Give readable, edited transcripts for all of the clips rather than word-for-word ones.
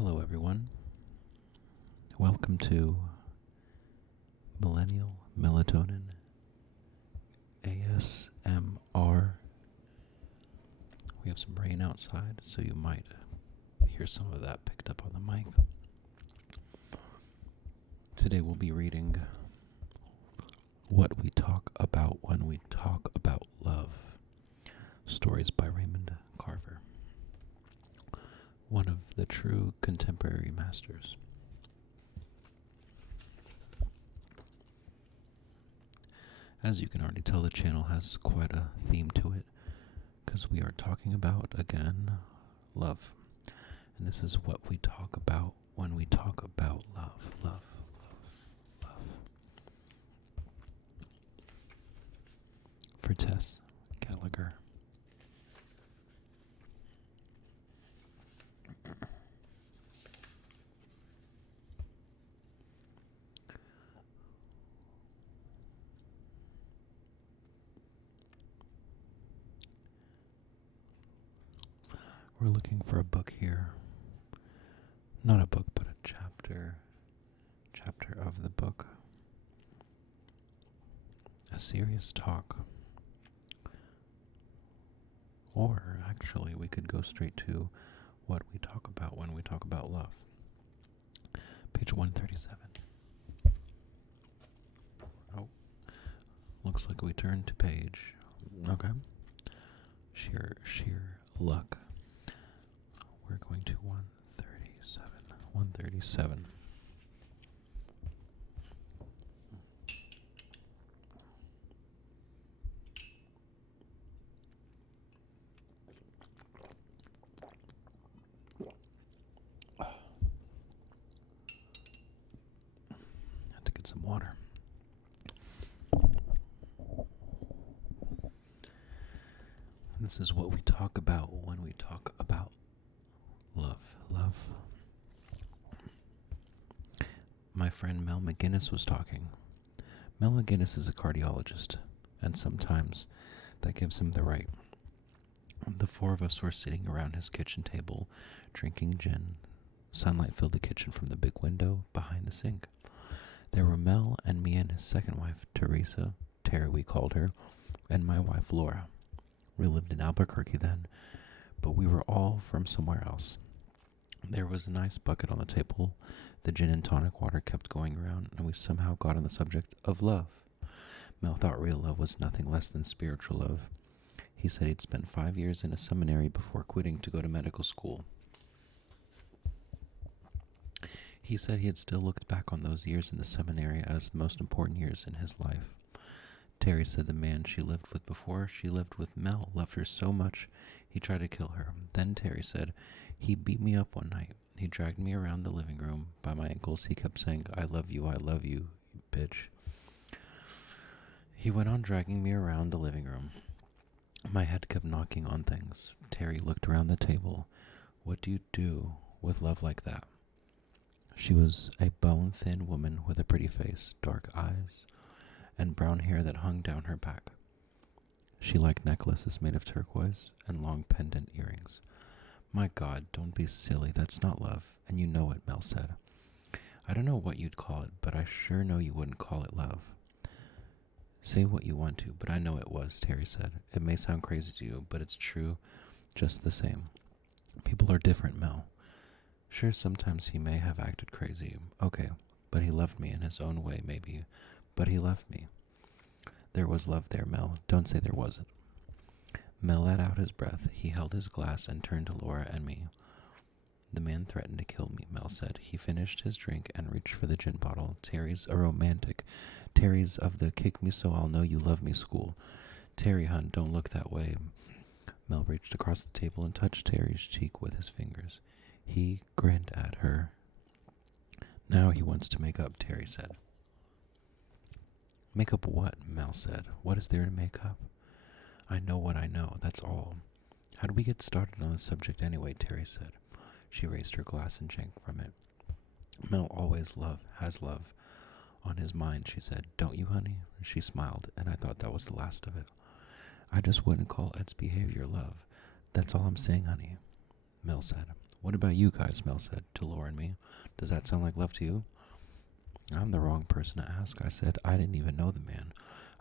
Hello, everyone. Welcome to Millennial Melatonin ASMR. We have some rain outside, so you might hear some of that picked up on the mic. Today we'll be reading What We Talk About When We Talk About Love. Stories by Raymond Carver, one of the true contemporary masters. As you can already tell, the channel has quite a theme to it, because we are talking about, again, love. And this is what we talk about when we talk about love, love, love, love. For Tess Gallagher. We're looking for a book here. Not a book, but a chapter of the book. A serious talk. Or, actually, we could go straight to what we talk about when we talk about love. Page 137. Oh, looks like we turned to page. Okay. Sheer luck. We're going to 137. 137. Had to get some water. This is what we talk about when we talk about love. Love. My friend Mel McGinnis was talking. Mel McGinnis is a cardiologist, and sometimes that gives him the right. The four of us were sitting around his kitchen table, drinking gin. Sunlight filled the kitchen from the big window behind the sink. There were Mel and me and his second wife, Teresa, Terry we called her, and my wife, Laura. We lived in Albuquerque then, but we were all from somewhere else. There was a nice bucket on the table. The gin and tonic water kept going around, and we somehow got on the subject of love. Mel thought real love was nothing less than spiritual love. He said he'd spent 5 years in a seminary before quitting to go to medical school. He said he had still looked back on those years in the seminary as the most important years in his life. Terry said the man she lived with before she lived with Mel loved her so much he tried to kill her. Then Terry said he beat me up one night. He dragged me around the living room by my ankles. He kept saying, I love you, you bitch. He went on dragging me around the living room. My head kept knocking on things. Terry looked around the table. What do you do with love like that? She was a bone-thin woman with a pretty face, dark eyes, and brown hair that hung down her back. She liked necklaces made of turquoise and long pendant earrings. My God, don't be silly. That's not love, and you know it, Mel said. I don't know what you'd call it, but I sure know you wouldn't call it love. Say what you want to, but I know it was, Terry said. It may sound crazy to you, but it's true just the same. People are different, Mel. Sure, sometimes he may have acted crazy. Okay, but he loved me in his own way, maybe. But he left me. There was love there, Mel. Don't say there wasn't. Mel let out his breath. He held his glass and turned to Laura and me. The man threatened to kill me, Mel said. He finished his drink and reached for the gin bottle. Terry's a romantic. Terry's of the kick me so I'll know you love me school. Terry, hun, don't look that way. Mel reached across the table and touched Terry's cheek with his fingers. He grinned at her. Now he wants to make up, Terry said. Make up what? Mel said. What is there to make up? I know what I know, that's all. How did we get started on the subject anyway, Terry said. She raised her glass and drank from it. Mel always has love on his mind, she said. Don't you, honey? She smiled, and I thought that was the last of it. I just wouldn't call Ed's behavior love. That's all I'm saying, honey, Mel said. What about you guys, Mel said to Laura and me. Does that sound like love to you? I'm the wrong person to ask, I said. I didn't even know the man.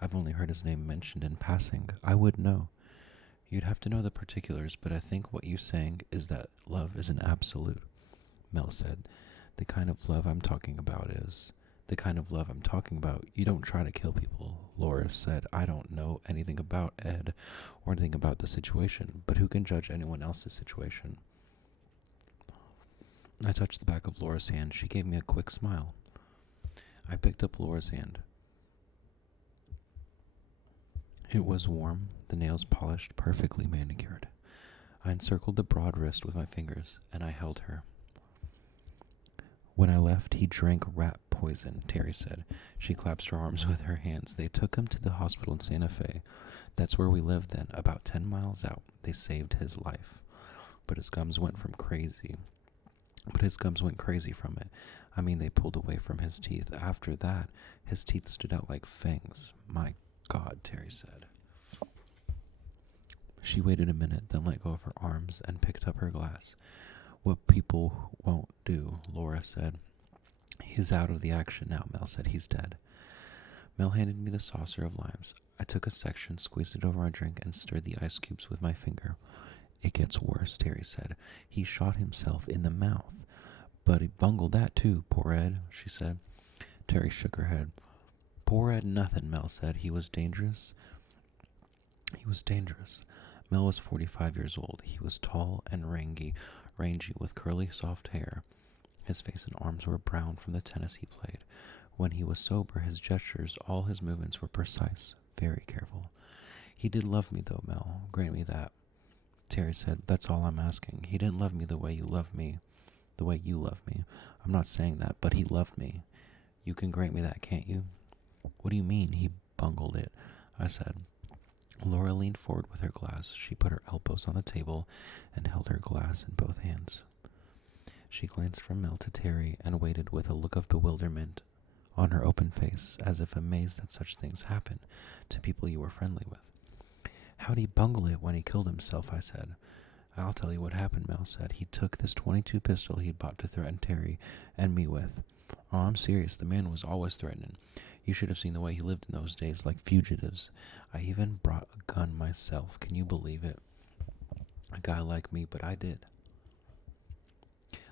I've only heard his name mentioned in passing. I would know. You'd have to know the particulars, but I think what you're saying is that love is an absolute, Mel said. The kind of love I'm talking about is... The kind of love I'm talking about, you don't try to kill people, Laura said. I don't know anything about Ed or anything about the situation, but who can judge anyone else's situation? I touched the back of Laura's hand. She gave me a quick smile. I picked up Laura's hand. It was warm, the nails polished, perfectly manicured. I encircled the broad wrist with my fingers, and I held her. When I left, he drank rat poison, Terry said. She clasped her arms with her hands. They took him to the hospital in Santa Fe. That's where we lived then, about 10 miles out. They saved his life. But his gums went crazy from it. I mean, they pulled away from his teeth. After that, his teeth stood out like fangs. My God, Terry said. She waited a minute, then let go of her arms and picked up her glass. What people won't do, Laura said. He's out of the action now, Mel said. He's dead. Mel handed me the saucer of limes. I took a section, squeezed it over my drink, and stirred the ice cubes with my finger. It gets worse, Terry said. He shot himself in the mouth. But he bungled that too, poor Ed, she said. Terry shook her head. Poor Ed nothing, Mel said. He was dangerous. Mel was 45 years old. He was tall and rangy with curly, soft hair. His face and arms were brown from the tennis he played. When he was sober, his gestures, all his movements were precise, very careful. He did love me, though, Mel. Grant me that. Terry said, that's all I'm asking. He didn't love me the way you love me. I'm not saying that, but he loved me. You can grant me that, can't you? What do you mean? He bungled it, I said. Laura leaned forward with her glass. She put her elbows on the table and held her glass in both hands. She glanced from Mel to Terry and waited with a look of bewilderment on her open face, as if amazed that such things happen to people you were friendly with. How'd he bungle it when he killed himself, I said. I'll tell you what happened, Mel said. He took this .22 pistol he'd bought to threaten Terry and me with. Oh, I'm serious. The man was always threatening. You should have seen the way he lived in those days, like fugitives. I even brought a gun myself. Can you believe it? A guy like me, but I did.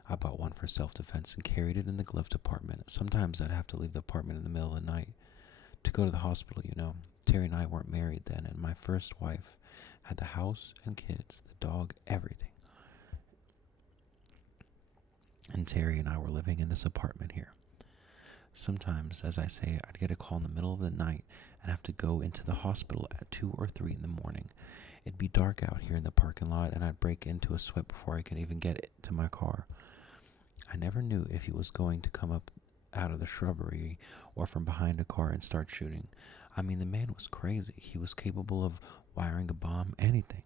I bought one for self-defense and carried it in the glove compartment. Sometimes I'd have to leave the apartment in the middle of the night to go to the hospital, you know. Terry and I weren't married then, and my first wife had the house and kids, the dog, everything. And Terry and I were living in this apartment here. Sometimes, as I say, I'd get a call in the middle of the night and have to go into the hospital at 2 or 3 in the morning. It'd be dark out here in the parking lot, and I'd break into a sweat before I could even get it to my car. I never knew if he was going to come up out of the shrubbery or from behind a car and start shooting. I mean, the man was crazy. He was capable of wiring a bomb, anything.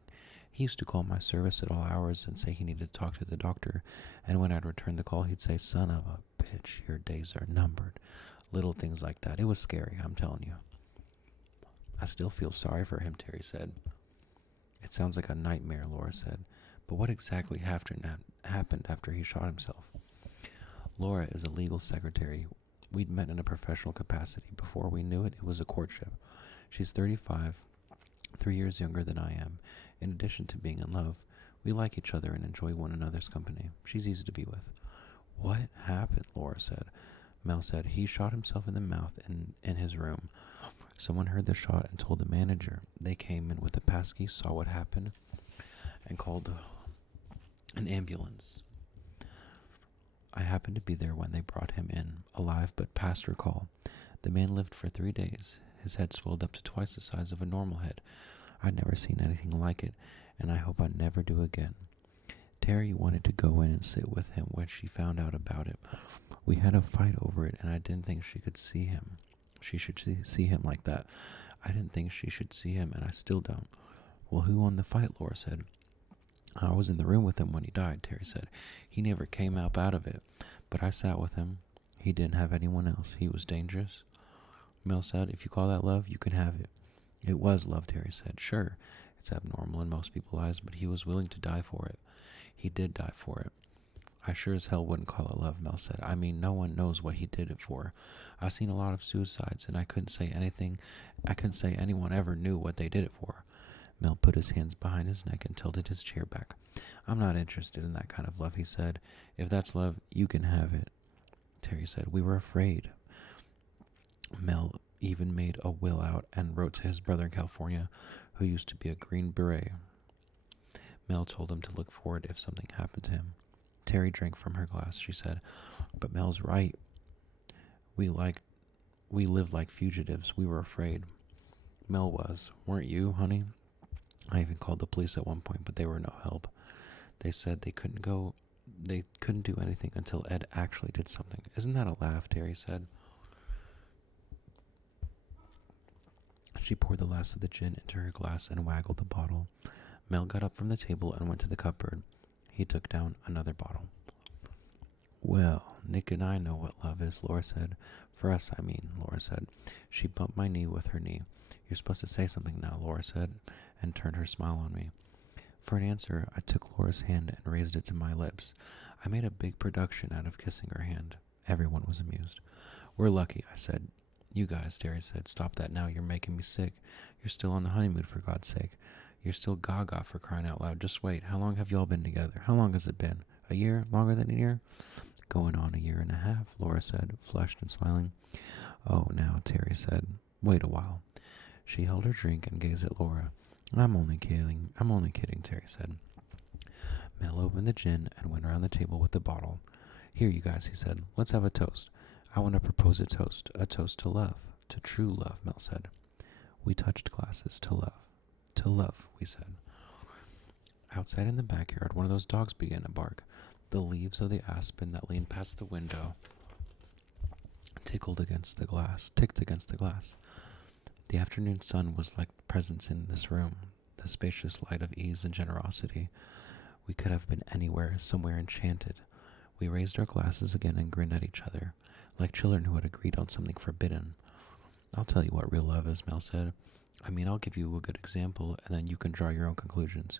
He used to call my service at all hours and say he needed to talk to the doctor, and when I'd return the call, he'd say, son of a bitch, your days are numbered. Little things like that. It was scary, I'm telling you. I still feel sorry for him, Terry said. It sounds like a nightmare, Laura said. But what exactly happened after he shot himself? Laura is a legal secretary. We'd met in a professional capacity. Before we knew it, it was a courtship. She's 35, 3 years younger than I am. In addition to being in love, we like each other and enjoy one another's company. She's easy to be with. What happened? Laura said. Mel said, he shot himself in the mouth in his room. Someone heard the shot and told the manager. They came in with a passkey, saw what happened, and called an ambulance. I happened to be there when they brought him in, alive but past recall. The man lived for 3 days. His head swelled up to twice the size of a normal head. I'd never seen anything like it, and I hope I never do again. Terry wanted to go in and sit with him when she found out about it. We had a fight over it, and I didn't think she could see him. She should see him like that. I didn't think she should see him, and I still don't. Well, who won the fight? Laura said. I was in the room with him when he died, Terry said. He never came up out of it, but I sat with him. He didn't have anyone else. He was dangerous. Mel said, if you call that love, you can have it. It was love, Terry said. Sure, it's abnormal in most people's lives, but he was willing to die for it. He did die for it. I sure as hell wouldn't call it love, Mel said. I mean, no one knows what he did it for. I've seen a lot of suicides, and I couldn't say anything. I couldn't say anyone ever knew what they did it for. Mel put his hands behind his neck and tilted his chair back. I'm not interested in that kind of love, he said. If that's love, you can have it. Terry said, we were afraid. Mel even made a will out and wrote to his brother in California, who used to be a Green Beret. Mel told him to look for it if something happened to him. Terry drank from her glass. She said, but Mel's right. We lived like fugitives. We were afraid. Mel was. Weren't you, honey? I even called the police at one point, but they were no help. They said they couldn't do anything until Ed actually did something. Isn't that a laugh? Terry said. She poured the last of the gin into her glass and waggled the bottle. Mel got up from the table and went to the cupboard. He took down another bottle. Well, Nick and I know what love is, Laura said. For us, I mean, Laura said. She bumped my knee with her knee. You're supposed to say something now, Laura said, and turned her smile on me. For an answer, I took Laura's hand and raised it to my lips. I made a big production out of kissing her hand. Everyone was amused. We're lucky, I said. You guys, Terry said, stop that now. You're making me sick. You're still on the honeymoon, for God's sake. You're still gaga, for crying out loud. Just wait. How long have y'all been together? How long has it been? A year? Longer than a year? Going on a year and a half, Laura said, flushed and smiling. Oh, now, Terry said. Wait a while. She held her drink and gazed at Laura. I'm only kidding, Terry said. Mel opened the gin and went around the table with the bottle. Here, you guys, he said. Let's have a toast. I want to propose a toast to love, to true love, Mel said. We touched glasses. To love, we said. Outside in the backyard, one of those dogs began to bark. The leaves of the aspen that leaned past the window ticked against the glass. The afternoon sun was like presence in this room, the spacious light of ease and generosity. We could have been anywhere, somewhere enchanted. We raised our glasses again and grinned at each other, like children who had agreed on something forbidden. I'll tell you what real love is, Mel said. I mean, I'll give you a good example, and then you can draw your own conclusions.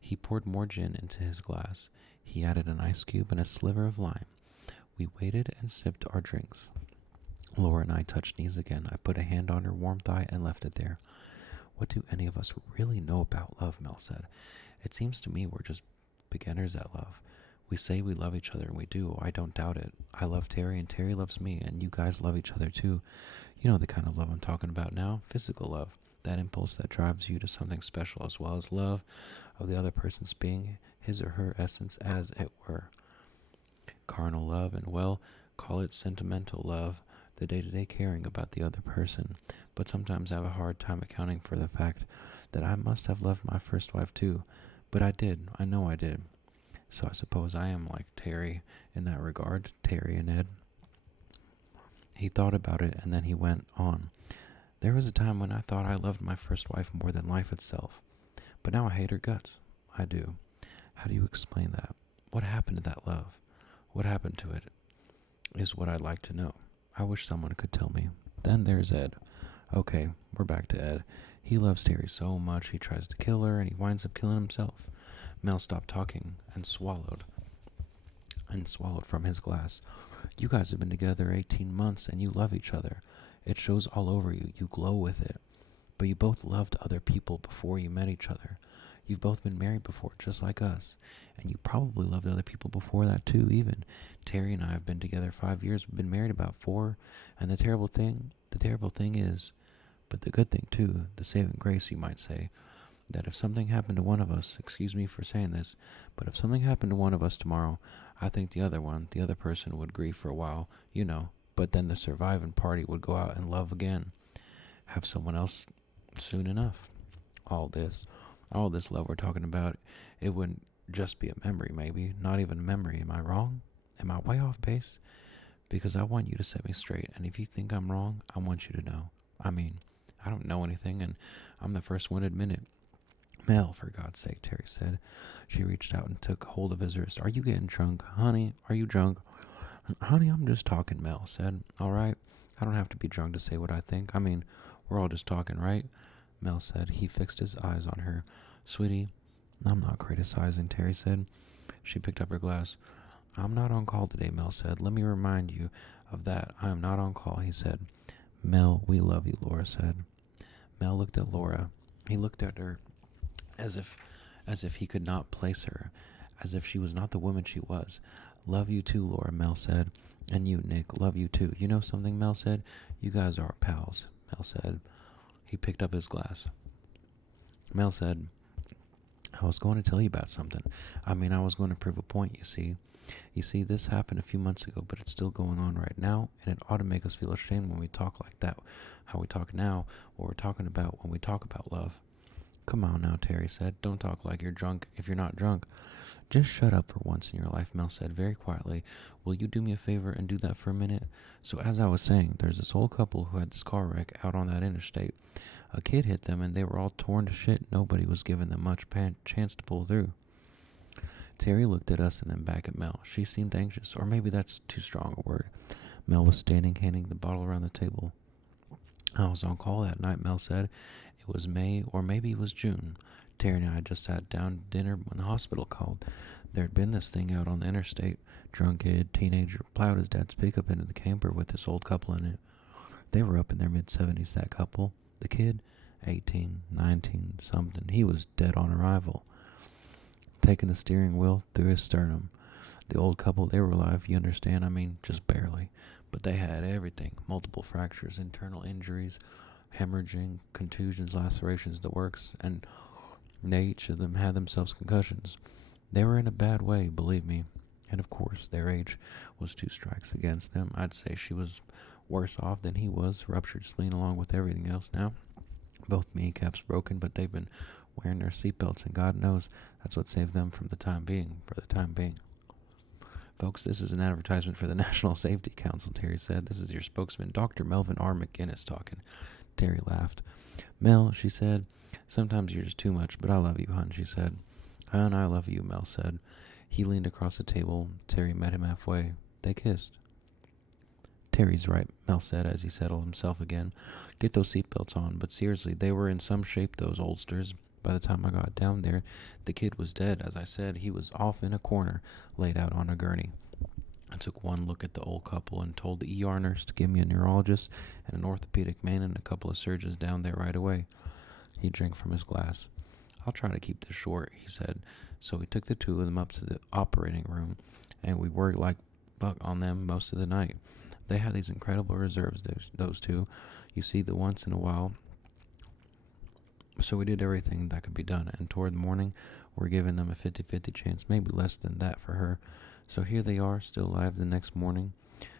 He poured more gin into his glass. He added an ice cube and a sliver of lime. We waited and sipped our drinks. Laura and I touched knees again. I put a hand on her warm thigh and left it there. What do any of us really know about love, Mel said. It seems to me we're just beginners at love. We say we love each other, and we do. I don't doubt it. I love Terry, and Terry loves me, and you guys love each other too. You know the kind of love I'm talking about now. Physical love. That impulse that drives you to something special, as well as love of the other person's being, his or her essence, as it were. Carnal love, and well, call it sentimental love, the day-to-day caring about the other person. But sometimes I have a hard time accounting for the fact that I must have loved my first wife too. But I did. I know I did. So I suppose I am like Terry in that regard, Terry and Ed. He thought about it, and then he went on. There was a time when I thought I loved my first wife more than life itself. But now I hate her guts. I do. How do you explain that? What happened to that love? What happened to it is what I'd like to know. I wish someone could tell me. Then there's Ed. Okay, we're back to Ed. He loves Terry so much he tries to kill her, and he winds up killing himself. Mel stopped talking and swallowed from his glass. You guys have been together 18 months, and you love each other. It shows all over you. You glow with it. But you both loved other people before you met each other. You've both been married before, just like us. And you probably loved other people before that too, even. Terry and I have been together 5 years. We've been married about 4. And the terrible thing is, but the good thing too, the saving grace, you might say, that if something happened to one of us, excuse me for saying this, but if something happened to one of us tomorrow, I think the other person would grieve for a while, you know, but then the surviving party would go out and love again, have someone else soon enough. All this love we're talking about, it wouldn't just be a memory, maybe, not even a memory. Am I wrong? Am I way off base? Because I want you to set me straight, and if you think I'm wrong, I want you to know. I mean, I don't know anything, and I'm the first one to admit it. Mel, for God's sake, Terry said. She reached out and took hold of his wrist. Are you getting drunk? Honey, are you drunk? Honey, I'm just talking, Mel said. All right? I don't have to be drunk to say what I think. I mean, we're all just talking, right? Mel said. He fixed his eyes on her. Sweetie, I'm not criticizing, Terry said. She picked up her glass. I'm not on call today, Mel said. Let me remind you of that. I am not on call, he said. Mel, we love you, Laura said. Mel looked at Laura. He looked at her as if he could not place her, as if she was not the woman she was. Love you too, Laura, Mel said. And you, Nick, love you too. You know something, Mel said? You guys are pals, Mel said. He picked up his glass. Mel said, I was going to tell you about something. I was going to prove a point, you see. You see, this happened a few months ago, but it's still going on right now, and it ought to make us feel ashamed when we talk like that. How we talk now, what we're talking about when we talk about love. Come on now, Terry said. Don't talk like you're drunk if you're not drunk. Just shut up for once in your life, Mel said very quietly. Will you do me a favor and do that for a minute? So as I was saying, there's this old couple who had this car wreck out on that interstate. A kid hit them and they were all torn to shit. Nobody was giving them much chance to pull through. Terry looked at us and then back at Mel. She seemed anxious, or maybe that's too strong a word. Mel was standing, handing the bottle around the table. I was on call that night, Mel said. It was May, or maybe it was June. Terry and I just sat down to dinner when the hospital called. There had been this thing out on the interstate. Drunk kid, teenager, plowed his dad's pickup into the camper with this old couple in it. They were up in their mid-70s, that couple. The kid, 18, 19, something. He was dead on arrival, taking the steering wheel through his sternum. The old couple, they were alive, you understand? Just barely. But they had everything. Multiple fractures, internal injuries, hemorrhaging, contusions, lacerations, the works, and each of them had themselves concussions. They were in a bad way, believe me. And of course, their age was 2 strikes against them. I'd say she was worse off than he was, ruptured spleen along with everything else now. Both kneecaps broken, but they've been wearing their seatbelts, and God knows that's what saved them for the time being. Folks, this is an advertisement for the National Safety Council, Terry said. This is your spokesman, Dr. Melvin R. McGinnis, talking. Terry laughed. Mel, she said, sometimes you're just too much, but I love you, hon, she said. Hon, I love you, Mel said. He leaned across the table. Terry met him halfway. They kissed. Terry's right, Mel said as he settled himself again. Get those seatbelts on, but seriously, they were in some shape, those oldsters. By the time I got down there, the kid was dead. As I said, he was off in a corner, laid out on a gurney. I took one look at the old couple and told the ER nurse to give me a neurologist and an orthopedic man and a couple of surgeons down there right away. He drank from his glass. I'll try to keep this short, he said. So we took the 2 of them up to the operating room, and we worked like buck on them most of the night. They had these incredible reserves, those 2. You see, the once in a while. So we did everything that could be done, and toward the morning, we're giving them a 50-50 chance, maybe less than that for her. So here they are, still alive the next morning.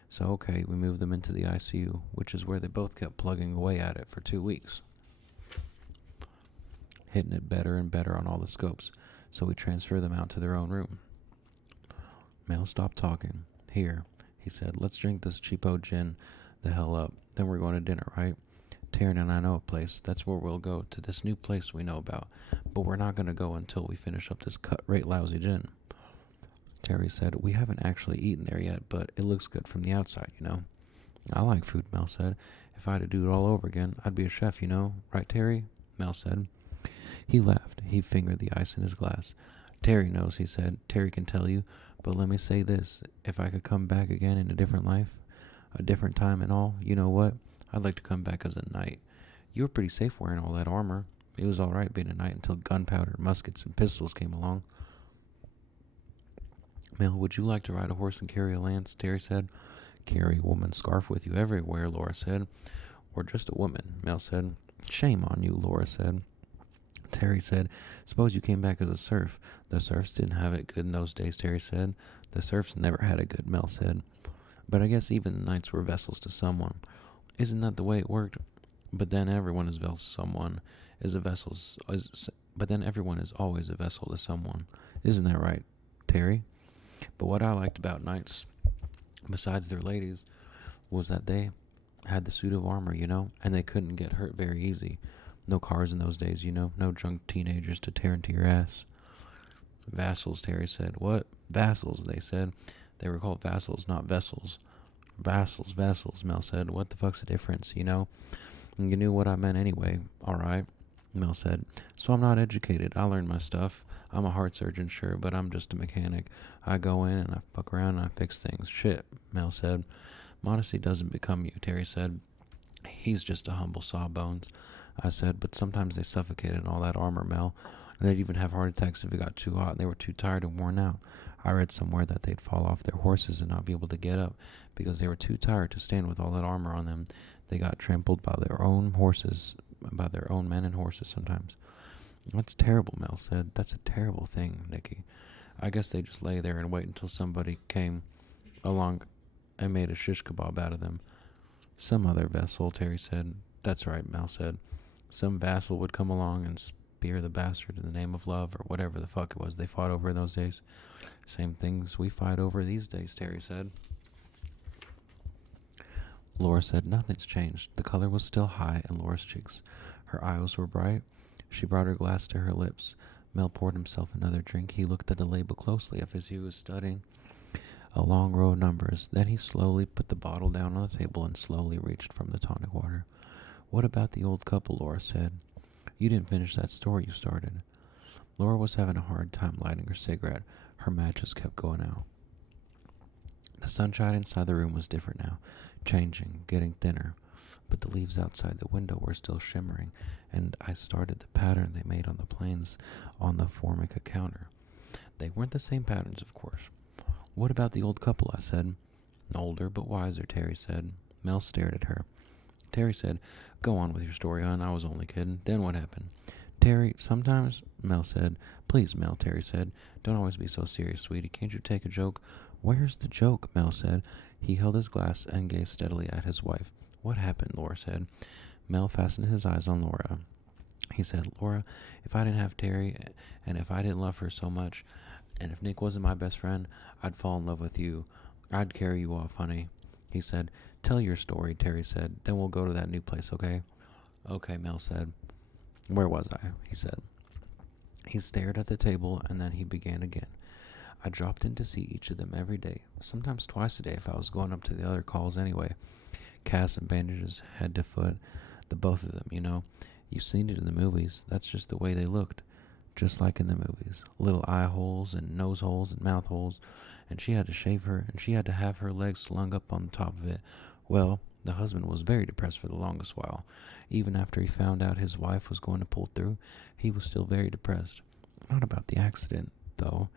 So okay, we moved them into the ICU, which is where they both kept plugging away at it for 2 weeks, hitting it better and better on all the scopes. So we transferred them out to their own room. Mel stopped talking. Here, he said, let's drink this cheapo gin the hell up. Then we're going to dinner, right? Taryn and I know a place. That's where we'll go, to this new place we know about. But we're not going to go until we finish up this cut-rate lousy gin. Terry said, we haven't actually eaten there yet, but it looks good from the outside, you know. I like food, Mel said. If I had to do it all over again, I'd be a chef, you know. Right, Terry? Mel said. He laughed. He fingered the ice in his glass. Terry knows, he said. Terry can tell you. But let me say this. If I could come back again in a different life, a different time and all, you know what? I'd like to come back as a knight. You were pretty safe wearing all that armor. It was all right being a knight until gunpowder, muskets, and pistols came along. Mel, would you like to ride a horse and carry a lance? Terry said. Carry a woman's scarf with you everywhere, Laura said. Or just a woman, Mel said. Shame on you, Laura said. Terry said, suppose you came back as a serf. The serfs didn't have it good in those days, Terry said. The serfs never had it good, Mel said. But I guess even the knights were vessels to someone. Isn't that the way it worked? But then everyone is someone is a vessel. But then everyone is always a vessel to someone. Isn't that right, Terry? But what I liked about knights, besides their ladies, was that they had the suit of armor, you know, and they couldn't get hurt very easy. No cars in those days, you know, no drunk teenagers to tear into your ass. Vassals, Terry said. What? Vassals, they said. They were called vassals, not vessels. Vassals, Mel said. What the fuck's the difference, you know? And you knew what I meant anyway. All right, Mel said. So I'm not educated. I learned my stuff. I'm a heart surgeon, sure, but I'm just a mechanic. I go in and I fuck around and I fix things. Shit, Mel said. Modesty doesn't become you, Terry said. He's just a humble sawbones. I said, but sometimes they suffocated in all that armor, Mel. They'd even have heart attacks if it got too hot and they were too tired and worn out. I read somewhere that they'd fall off their horses and not be able to get up because they were too tired to stand with all that armor on them. They got trampled by their own horses, by their own men and horses sometimes. That's terrible, Mel said. That's a terrible thing, Nicky. I guess they just lay there and wait until somebody came along and made a shish kebab out of them. Some other vessel, Terry said. That's right, Mel said. Some vassal would come along and spear the bastard in the name of love, or whatever the fuck it was they fought over in those days. Same things we fight over these days, Terry said. Laura said nothing's changed. The color was still high in Laura's cheeks. Her eyes were bright. She brought her glass to her lips. Mel poured himself another drink. He looked at the label closely as if he was studying a long row of numbers. Then he slowly put the bottle down on the table and slowly reached from the tonic water. What about the old couple, Laura said. You didn't finish that story you started. Laura was having a hard time lighting her cigarette. Her matches kept going out. The sunshine inside the room was different now, changing, getting thinner, but the leaves outside the window were still shimmering, and I started the pattern they made on the planes on the Formica counter. They weren't the same patterns, of course. What about the old couple, I said. Older but wiser, Terry said. Mel stared at her. Terry said, go on with your story, hon. I was only kidding. Then what happened? Terry, sometimes, Mel said. Please, Mel, Terry said. Don't always be so serious, sweetie. Can't you take a joke? Where's the joke? Mel said. He held his glass and gazed steadily at his wife. What happened? Laura said. Mel fastened his eyes on Laura. He said, Laura, if I didn't have Terry, and if I didn't love her so much, and if Nick wasn't my best friend, I'd fall in love with you. I'd carry you off, honey. He said, tell your story, Terry said. Then we'll go to that new place, okay? Okay, Mel said. Where was I? He said. He stared at the table, and then he began again. I dropped in to see each of them every day, sometimes twice a day if I was going up to the other calls anyway. Casts and bandages, head to foot, the both of them, you know. You've seen it in the movies. That's just the way they looked. Just like in the movies. Little eye holes and nose holes and mouth holes. And she had to shave her, and she had to have her legs slung up on the top of it. Well, the husband was very depressed for the longest while. Even after he found out his wife was going to pull through, he was still very depressed. Not about the accident, though.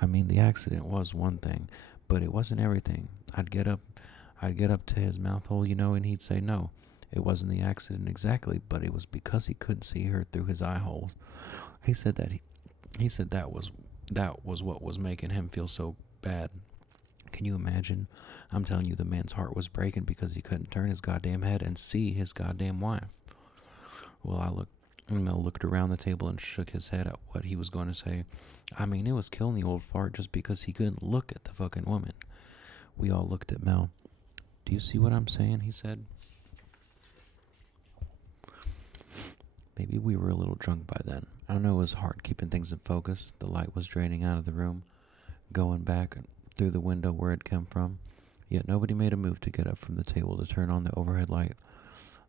I mean, the accident was one thing, but it wasn't everything. I'd get up to his mouth hole, you know, and he'd say no. It wasn't the accident exactly, but it was because he couldn't see her through his eye holes. He said that was what was making him feel so bad. Can you imagine? I'm telling you, the man's heart was breaking because he couldn't turn his goddamn head and see his goddamn wife. Well, Mel looked around the table and shook his head at what he was going to say. I mean, it was killing the old fart just because he couldn't look at the fucking woman. We all looked at Mel. Do you see what I'm saying? He said. Maybe we were a little drunk by then. I know it was hard keeping things in focus. The light was draining out of the room, going back through the window where it came from. Yet nobody made a move to get up from the table to turn on the overhead light.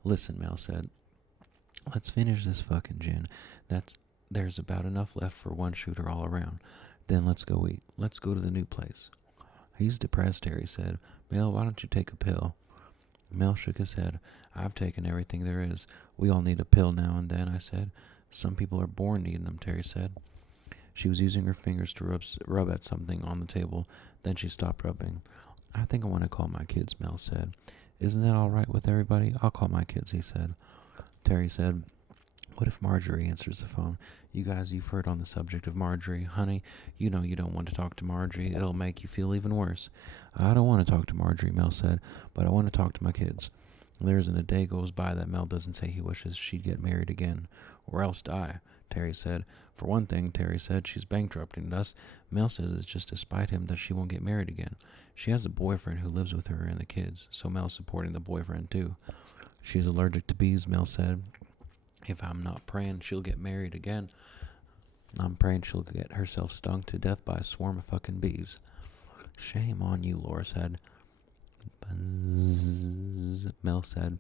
Listen, Mel said. Let's finish this fucking gin. There's about enough left for one shooter all around. Then let's go eat. Let's go to the new place. He's depressed, Harry said. Mel, why don't you take a pill? Mel shook his head. I've taken everything there is. We all need a pill now and then, I said. Some people are born needing them, Terry said. She was using her fingers to rub at something on the table. Then she stopped rubbing. I think I want to call my kids, Mel said. Isn't that all right with everybody? I'll call my kids, he said. Terry said, what if Marjorie answers the phone? You guys, you've heard on the subject of Marjorie. Honey, you know you don't want to talk to Marjorie. It'll make you feel even worse. I don't want to talk to Marjorie, Mel said, but I want to talk to my kids. There isn't a day goes by that Mel doesn't say he wishes she'd get married again, or else die, Terry said. For one thing, Terry said, she's bankrupting us. Mel says it's just to spite him that she won't get married again. She has a boyfriend who lives with her and the kids, so Mel's supporting the boyfriend too. She's allergic to bees, Mel said. If I'm not praying she'll get married again, I'm praying she'll get herself stung to death by a swarm of fucking bees. Shame on you, Laura said. Buzz, Mel said,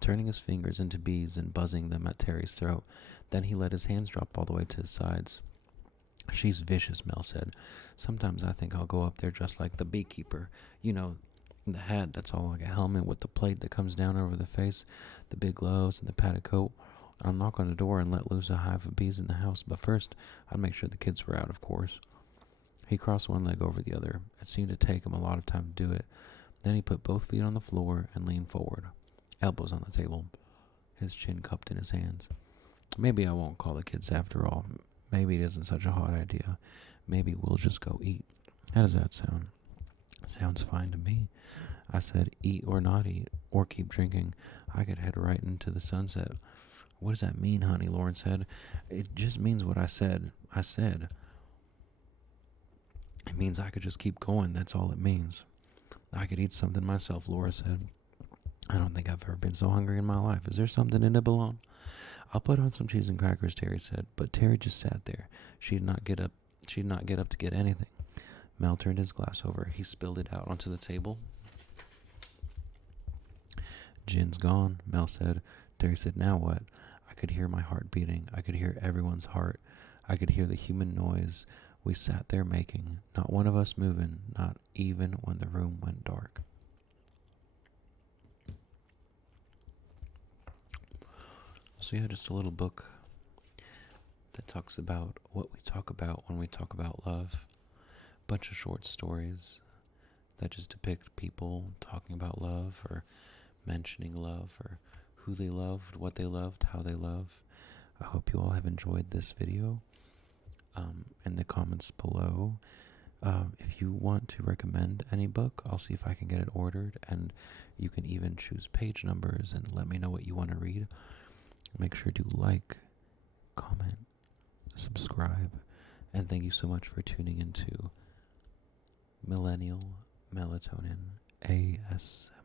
turning his fingers into bees and buzzing them at Terry's throat. Then he let his hands drop all the way to his sides. She's vicious, Mel said. Sometimes I think I'll go up there just like the beekeeper. You know, the hat that's all like a helmet with the plate that comes down over the face, the big gloves, and the padded coat. I'll knock on the door and let loose a hive of bees in the house, but first, I'd make sure the kids were out, of course. He crossed one leg over the other. It seemed to take him a lot of time to do it. Then he put both feet on the floor and leaned forward, elbows on the table, his chin cupped in his hands. Maybe I won't call the kids after all. Maybe it isn't such a hot idea. Maybe we'll just go eat. How does that sound? Sounds fine to me. I said, eat or not eat, or keep drinking. I could head right into the sunset. What does that mean, honey? Lauren said. It just means what I said. I said. It means I could just keep going. That's all it means. I could eat something myself, Laura said. I don't think I've ever been so hungry in my life. Is there something to nibble on? I'll put on some cheese and crackers, Terry said. But Terry just sat there. She'd not get up. She'd not get up to get anything. Mel turned his glass over. He spilled it out onto the table. Gin's gone, Mel said. Terry said, now what? I could hear my heart beating. I could hear everyone's heart. I could hear the human noise we sat there making. Not one of us moving, not even when the room went dark. So yeah, just a little book that talks about what we talk about when we talk about love. Bunch of short stories that just depict people talking about love or mentioning love or who they loved, what they loved, how they love. I hope you all have enjoyed this video. In the comments below, if you want to recommend any book, I'll see if I can get it ordered, and you can even choose page numbers and let me know what you want to read. Make sure to like, comment, subscribe, and thank you so much for tuning into Millennial Melatonin ASMR.